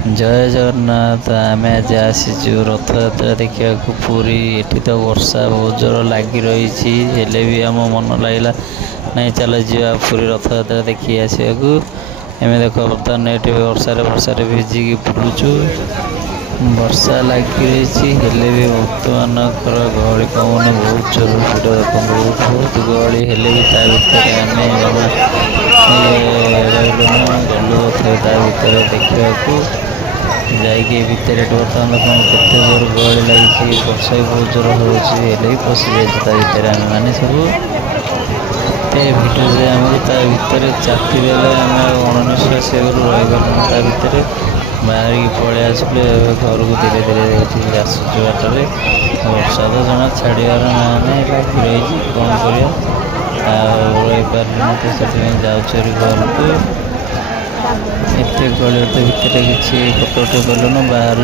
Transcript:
ଜୟ ଜଗନ୍ନାଥ। ଆମେ ଆଜି ଆସିଛୁ ରଥଯାତ୍ରା ଦେଖିବାକୁ ପୁରୀ। ଏଠି ତ ବର୍ଷା ବହୁତ ଜୋର ଲାଗି ରହିଛି, ହେଲେ ବି ଆମ ମନ ଲାଗିଲା ନାଇଁ ଚାଲ ଯିବା ପୁରୀ ରଥଯାତ୍ରା ଦେଖି ଆସିବାକୁ। ଆମେ ଦେଖ ବର୍ତ୍ତମାନ ଏଠି ବର୍ଷାରେ ଭିଜିକି ବୁଲୁଛୁ। ବର୍ଷା ଲାଗି ରହିଛି ହେଲେ ବି ଭକ୍ତମାନଙ୍କର ଗହଳି କମୁନି, ବହୁତ ଜୋର ଭିଡ଼ ଦେଖନ୍ତୁ, ବହୁତ ଗହଳି ହେଲେ ବି ତା ଭିତରେ ଆମେ ଜମା ରହିଲୁନୁ, ଗଲୁ ତଥାପି ତା ଭିତରେ ଦେଖିବାକୁ। ଯାଇକି ଭିତରେ ବର୍ତ୍ତମାନ ଦେଖନ୍ତୁ କେତେ ଜୋର ଗହଳି ଲାଗିଛି, ବର୍ଷା ବି ବହୁତ ଜୋର ହେଉଛି ହେଲେ ବି ପଶିଯାଇଛୁ ତା ଭିତରେ ଆମେ ମାନେ ସବୁ। ଏତେ ଭିଡ଼ ଯେ ଆମକୁ ତା ଭିତରେ ଚାପି ଦେଲେ, ଆମେ ଆଉ ଅଣନିଶ୍ୱାସୀ ହେଇଗଲୁ, ରହିପାରିଲୁନୁ ତା ଭିତରେ। ବାହାରିକି ପଳେଇ ଆସିଲୁ, ଏବେ ଘରକୁ ଧୀରେ ଧୀରେ ଏଠିକି ଆସୁଛୁ ବାଟରେ। ବର୍ଷା ତ ଜମା ଛାଡ଼ିବାର ନାଁ ନାହିଁ, ଲାଗି ରହିଛି କ'ଣ କରିବା ଆଉ ରହିପାରିଲୁନୁ ତ ସେଥିପାଇଁ ଯାଉଛୁ ହେରି ଘରକୁ। ଏତେ ଗହଳି ତ ଭିତରେ କିଛି ଫଟୋ ଉଠେଇ ପାରିଲୁନୁ, ବାହାରୁ